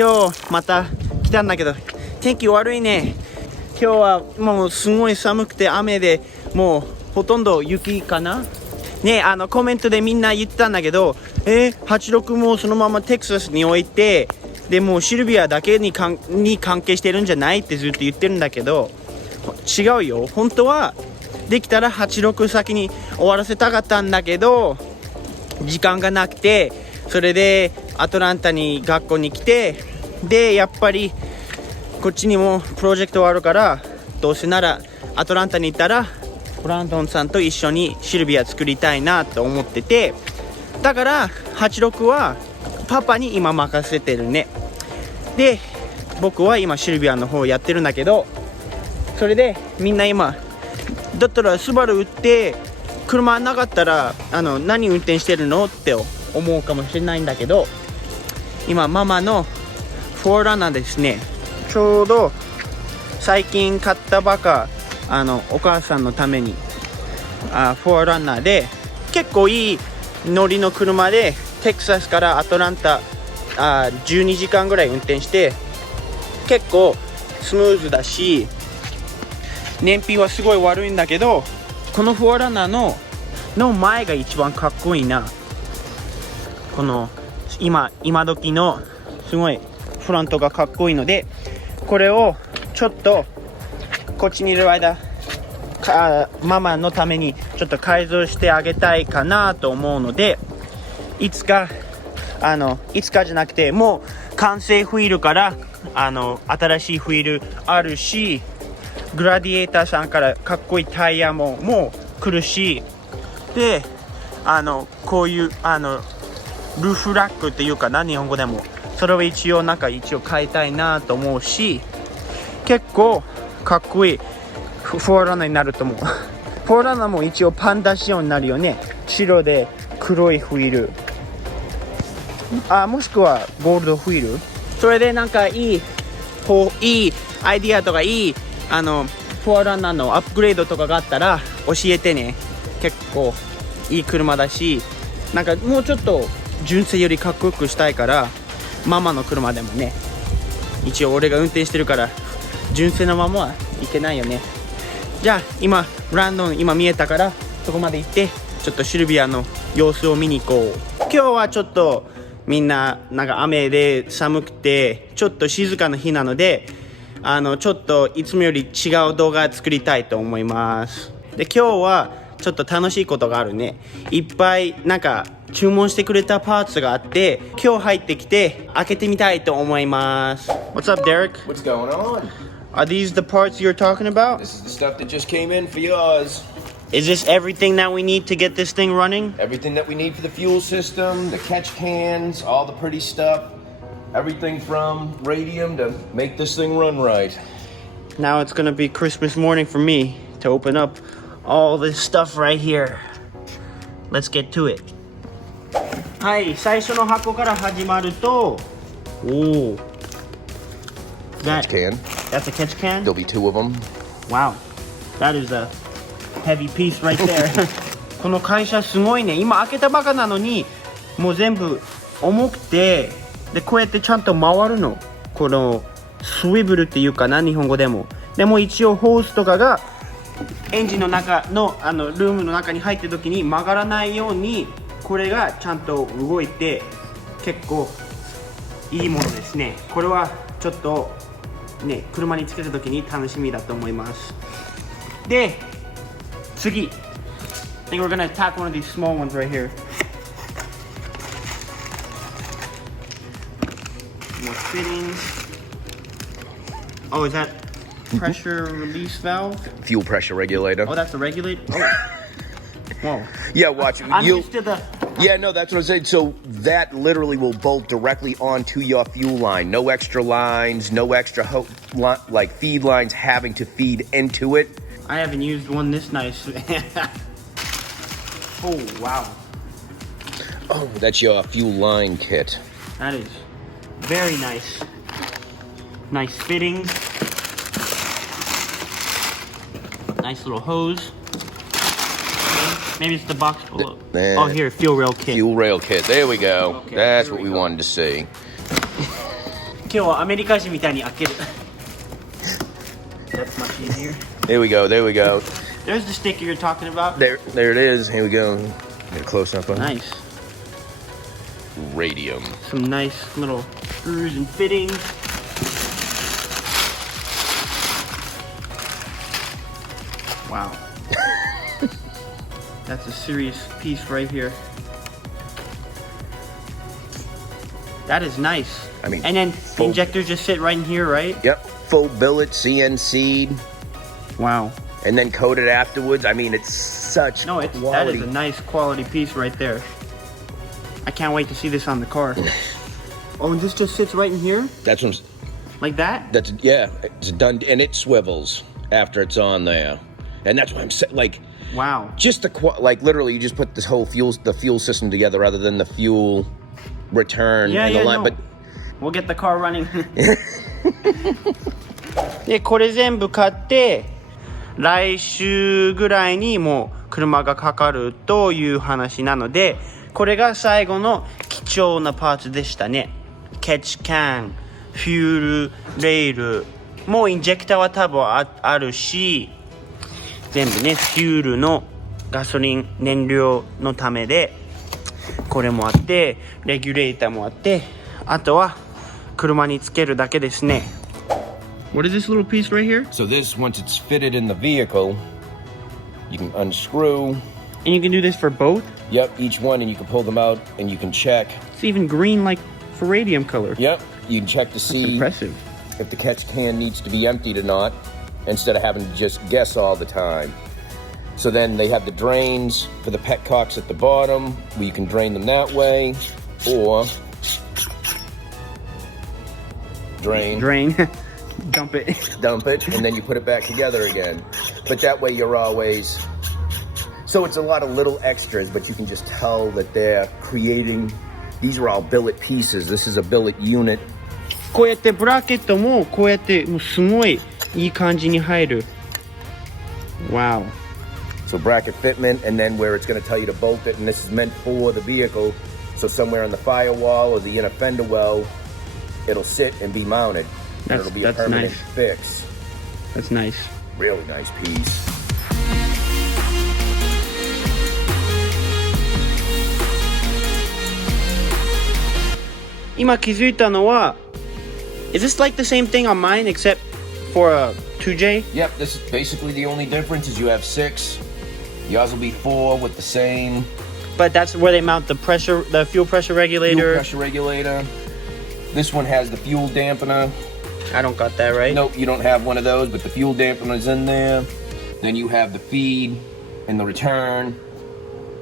今日また来たんだけど天気悪いね。今日はもうすごい寒くて雨でもうほとんど雪かなね。コメントでみんな言ってたんだけど86もそのままテキサスに置いてでもうシルビアだけに関係してるんじゃないってずっと言ってるんだけど違うよ。本当はできたら86先に終わらせたかったんだけど時間がなくてそれでアトランタに学校に来てでやっぱりこっちにもプロジェクトあるからどうせならアトランタに行ったらブランドンさんと一緒にシルビア作りたいなと思っててだから86はパパに今任せてるね。で僕は今シルビアの方やってるんだけどそれでみんな今だったらスバル売って車なかったら何運転してるのって思うかもしれないんだけど今ママのフォーランナーですね。ちょうど最近買ったばかお母さんのためにフォーランナーで結構いい乗りの車でテキサスからアトランタ12時間ぐらい運転して結構スムーズだし燃費はすごい悪いんだけどこのフォーランナーの前が一番かっこいいな。この今時のすごいフロントがかっこいいのでこれをちょっとこっちにいる間ママのためにちょっと改造してあげたいかなと思うのでいつかじゃなくてもう完成フィールから新しいフィールあるしグラディエーターさんからかっこいいタイヤもう来るしでこういうルーフラックっていうかな日本語でもそれを一応変えたいなと思うし結構かっこいいフォーランナーになると思う。フォーランナーも一応パンダ仕様になるよね。白で黒いフィールもしくはゴールドフィールそれでなんかいいアイディアとかいいフォーランナーのアップグレードとかがあったら教えてね。結構いい車だしなんかもうちょっと純正よりかっこよくしたいからママの車でもね一応俺が運転してるから純正のままはいけないよね。じゃあ今ブランドン今見えたからそこまで行ってちょっとシルビアの様子を見に行こう。今日はちょっとみんななんか雨で寒くてちょっと静かな日なのでちょっといつもより違う動画作りたいと思います。で今日はちょっと楽しいことがあるね。いっぱいなんか注文してくれたパーツがあって今日入ってきて開けてみたいと思います。 What's up, Derek? What's going on? Are these the parts you're talking about? This is the stuff that just came in for yours. Is this everything that we need to get this thing running? Everything that we need for the fuel system, the catch cans, all the pretty stuff. Everything from radium to make this thing run right. Now it's gonna be Christmas morning for me to open up all this stuff right here. Let's get to it. はい、最初の箱から始まるとCatch can. That's a catch can? There'll be two of them. Wow, that is a heavy piece right there. この会社すごいね。今開けたばかなのにもう全部重くてでこうやってちゃんと回るの。このスウィブルっていうかな日本語でも。でも一応ホースとかがエンジンの中のルームの中に入ってる時に曲がらないようにこれがちゃんと動いて結構いいものですね。これはちょっとね車につけた時に楽しみだと思います。で次 I think we're gonna attack one of these small ones right here. More fittings. Oh, is that pressure release valve? Fuel pressure regulator. Oh, that's the regulator? Oh. Whoa. Yeah, watch. I'm used to the... Yeah, no, that's what I said. So that literally will bolt directly onto your fuel line. No extra lines, no extra like feed lines having to feed into it. I haven't used one this nice. Oh, wow. Oh, that's your fuel line kit. That is very nice. Nice fittings. Nice little hose. Maybe it's the box below. Oh, here, fuel rail kit. Fuel rail kit. There we go. Okay, That's here what we we go. wanted to see. 今日はアメリカ人みたいに開ける。That's much easier. There we go. There we go. There's the sticker you're talking about. There it is. Here we go. Get a close up on it. Nice. Radium. Some nice little screws and fittings. Wow. That's a serious piece right here. That is nice. I mean, and then the full- injectors just sit right in here, right? Yep. Full billet, CNC'd, Wow. and then coated afterwards. I mean, it's such No, that quality. is a nice quality piece right there. I can't wait to see this on the car. Oh, and this just sits right in here? That's what Like that? That's yeah. It's done, and it swivels after it's on there, and that's why I'm saying, like, Wow. just like literally, you just put this whole the fuel system together, rather than the fuel return Yeah, and the yeah, line. no. But We'll get the car running. で、これ全部買って、来週ぐらいにもう車がかかるという話なので、これが最後の貴重なパーツでしたね。キャッチキャン、フュール、レール、もうインジェクターは多分あるし、全部ね、フュールのガソリン燃料のためで、これもあって、レギュレーターもあって、あとは車につけるだけですね。What is this little piece right here? so this, once it's fitted in the vehicle, you can unscrew. And you can do this for both? Yep, each one, and you can pull them out, and you can check. It's even green like for radium color. Yep, you can check to That's see impressive. if the catch can needs to be emptied or not, instead of having to just guess all the time. So then they have the drains for the petcocks at the bottom, where you can drain them that way, or drain, Dump it. dump it, and then you put it back together again. But that way you're always... So it's a lot of little extras, but you can just tell that they're creating... These are all billet pieces. This is a billet unit. こうやってブラケットもこうやってもうすごいいい感じに入る。Wow. So bracket fitment, and then where it's going to tell you to bolt it, and this is meant for the vehicle. So somewhere on the firewall or the inner fender well, it'll sit and be mounted. And it'll be a That's permanent nice. fix. That's nice. Really nice piece. Is this like the same thing on mine except for a 2J? Yep, this is basically the only difference is you have 6. Yours will be 4 with the same But that's where they mount the fuel pressure regulator. fuel pressure regulator. This one has the fuel dampener. I don't got that right. Nope, you don't have one of those, but the fuel dampener's in there. Then you have the feed and the return.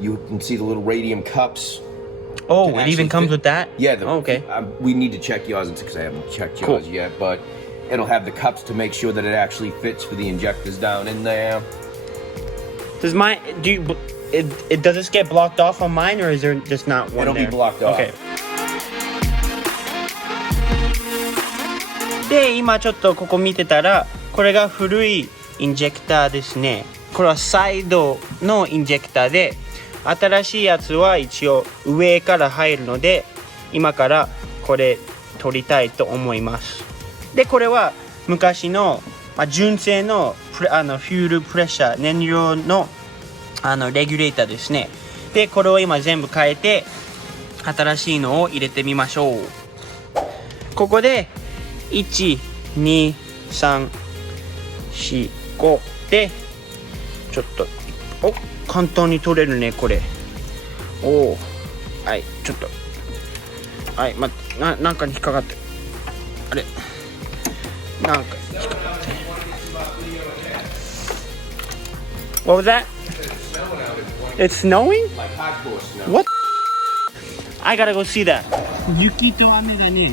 You can see the little radium cups. Oh, can it even actually comes fit- with that? Yeah. Okay. We need to check yours because I haven't checked Cool. yours yet, but it'll have the cups to make sure that it actually fits for the injectors down in there. Does does this get blocked off on mine, or is there just not one It'll be there? blocked off. Okay. で、今ちょっとここ見てたら、これが古いインジェクターですね。これはサイドのインジェクターで、新しいやつは一応上から入るので、今からこれ取りたいと思います。で、これは昔の、純正のフュールプレッシャー、燃料のレギュレーターですね。で、これを今全部変えて、新しいのを入れてみましょう。ここで、1、2、3、4、5で、ちょっと、簡単に取れるね、これ。はい、ちょっと。はい、なんかに引っかかって。あれ。なんか引っかかって。What was that? It's snowing? Like hardcore snow. What? I gotta go see that. 雪と雨だね。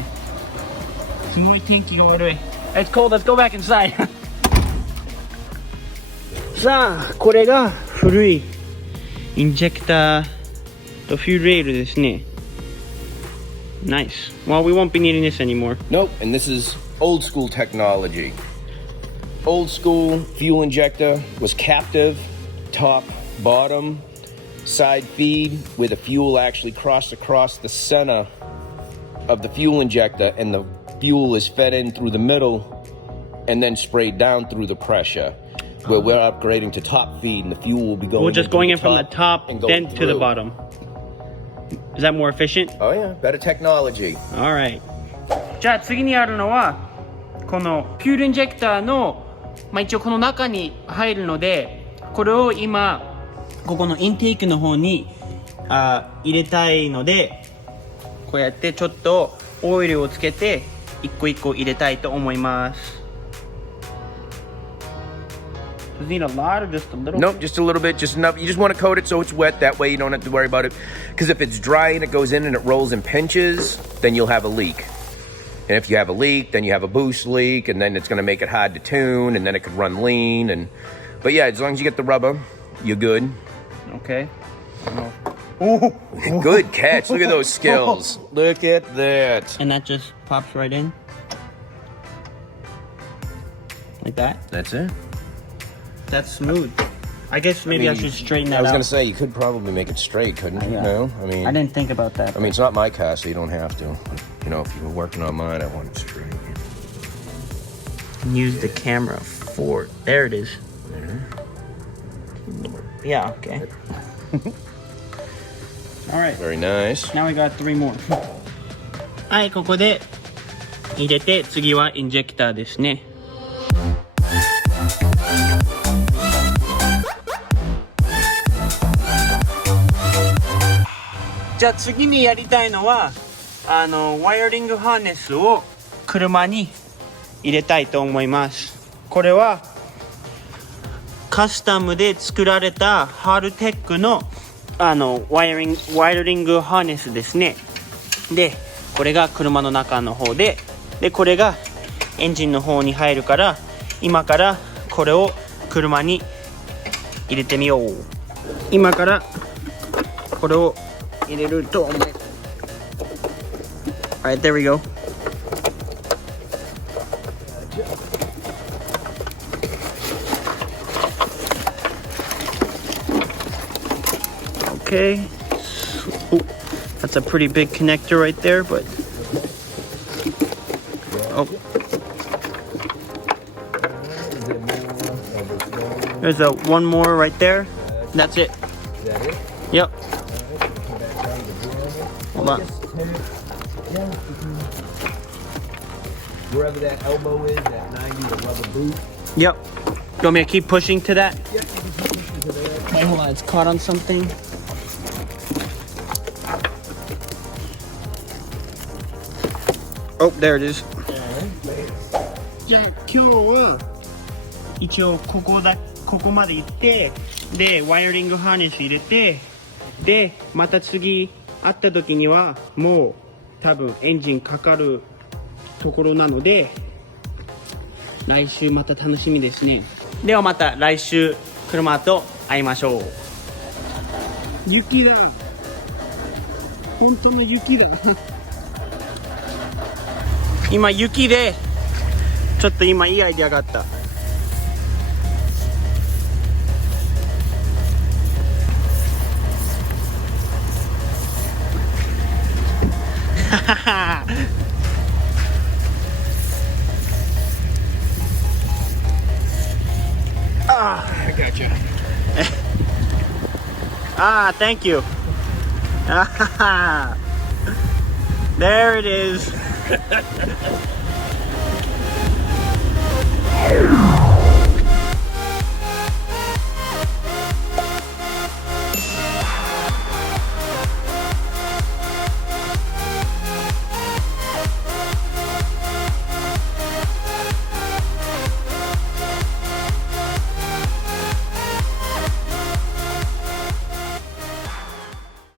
すごい天気が悪い。It's cold. Let's go back inside. さあ、これが古いインジェクターとフュールレールですね。Nice. Well, we won't be needing this anymore. Nope, and this is old school technology. Old school fuel injector was captive, top, bottom, side feed, where the fuel actually crossed across the center of the fuel injector, and the fuel is fed in through the middle and then sprayed down through the pressure. Where we're upgrading to top feed, and the fuel will be going. We're just going in from the top, and going then to the through. bottom. Is that more efficient? Oh yeah, better technology. Alright. じゃあ次にあるのはこのフュールインジェクターの、一応この中に入るので、これを今ここのインテークの方に入れたいので、こうやってちょっとオイルをつけて一個一個入れたいと思います。Does it need a lot or just a little? Nope, just a little bit, just enough. You just want to coat it so it's wet. That way you don't have to worry about it. Because if it's dry and it goes in and it rolls and pinches, then you'll have a leak. And if you have a leak, then you have a boost leak, and then it's going to make it hard to tune, and then it could run lean. But yeah, as long as you get the rubber, you're good. Okay. Good catch. Look at those skills. Look at that. And that just pops right in. Like that? That's it. That's smooth. I guess maybe I should straighten that I was out. going to say, you could probably make it straight, couldn't you? Yeah. No? I mean, I didn't think about that. I mean, it's not my car, so you don't have to. You know, if you were working on mine, I want it straight. Use the camera for. There it is. Yeah, okay. Alright. Very nice. Now we got 3 more. はい、ここで入れて、次はインジェクターですね。じゃあ次にやりたいのはワイヤリングハーネスを車に入れたいと思います。これはカスタムで作られたハールテックのワイヤリングハーネスですね。でこれが車の中の方でこれがエンジンの方に入るから、今からこれを車に入れてみよう。今からこれを入れると思います。Alright, there we go. Okay. Ooh, that's a pretty big connector right there, but oh. There's one more right there. That's it. Is that it? Yep. Hold on. Wherever that elbow is, that 90, the rubber boot. Yep. You want me to keep pushing to that? Yeah, you can keep pushing to there. Wait, hold on. It's caught on something. Oh, there it is. じゃあ今日は一応ここまで行って、でワイヤリングハーネス入れて、でまた次会った時にはもう多分エンジンかかるところなので、来週また楽しみですね。ではまた来週車と会いましょう。雪だ、本当の雪だ。今雪でちょっと今いいアイデアがあった。I gotcha. Thank you. There it is.